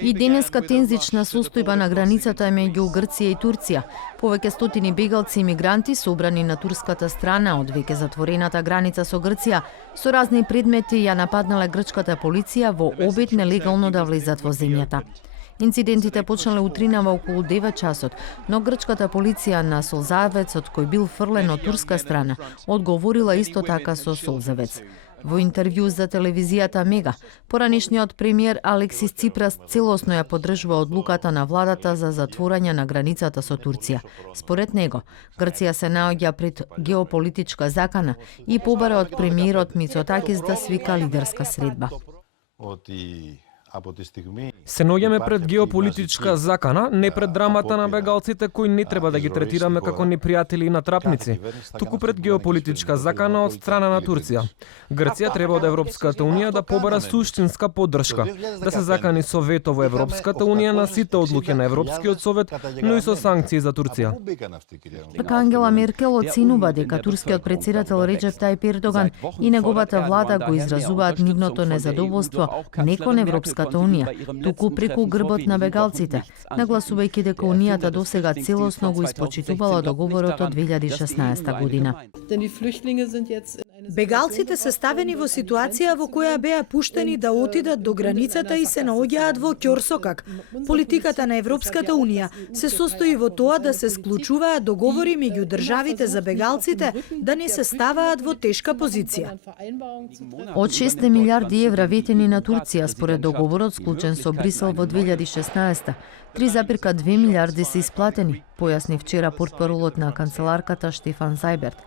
И денеска тензична состојба на границата меѓу Грција и Турција. Повеќе стотини бегалци и мигранти собрани на турската страна од веќе затворената граница со Грција со разни предмети ја нападнале грчката полиција во обид нелегално да влезат во земјата. Инцидентите почнале утринава околу 9 часот, но грчката полиција на солзавецот кој бил фрлен од турска страна одговорила исто така со солзавец. Во интервју за телевизијата Мега, поранешниот премиер Алексис Ципрас целосно ја поддржува одлуката на владата за затворање на границата со Турција. Според него, Грција се наоѓа пред геополитичка закана и побара од премиерот Мицотакис да свика лидерска средба. Се наоѓаме пред геополитичка закана, не пред драмата на бегалците кои не треба да ги третираме како непријатели и натрапници, туку пред геополитичка закана од страна на Турција. Грција треба од Европската унија да побара суштинска поддршка, да се закани со вето во Европската унија на сите одлуки на Европскиот совет, но и со санкции за Турција. Така Ангела Меркел оценува дека турскиот председател Реджеп Тајип Ердоган и неговата влада го изразуваат нивното незадоволство не кон Европската унија, туку преку грбот на бегалците, нагласувајќи дека унијата досега целосно го испочитувала договорот од 2016 година. Бегалците се ставени во ситуација во која беа пуштени да отидат до границата и се наоѓаат во ќорсокак. Политиката на Европската унија се состои во тоа да се склучуваат договори меѓу државите за бегалците да не се ставаат во тешка позиција. Од 6 милиарди евра ветени на Турција според договорот склучен со Брисел во 2016, 3,2 милиарди се исплатени, појасни вчера портпаролот на канцеларката Штефан Зајберт.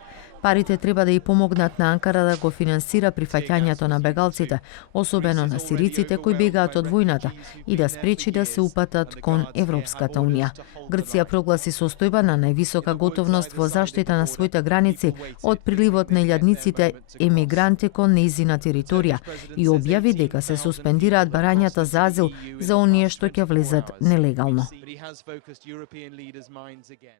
Парите треба да и помогнат на Анкара да го финансира прифаќањето на бегалците, особено на сириците кои бегаат од војната, и да спречи да се упатат кон Европската унија. Грција прогласи состојба на највисока готовност во заштита на своите граници од приливот на илјадниците емигранти кон нејзина територија и објави дека се суспендираат барањата за азил за оние што ќе влезат нелегално.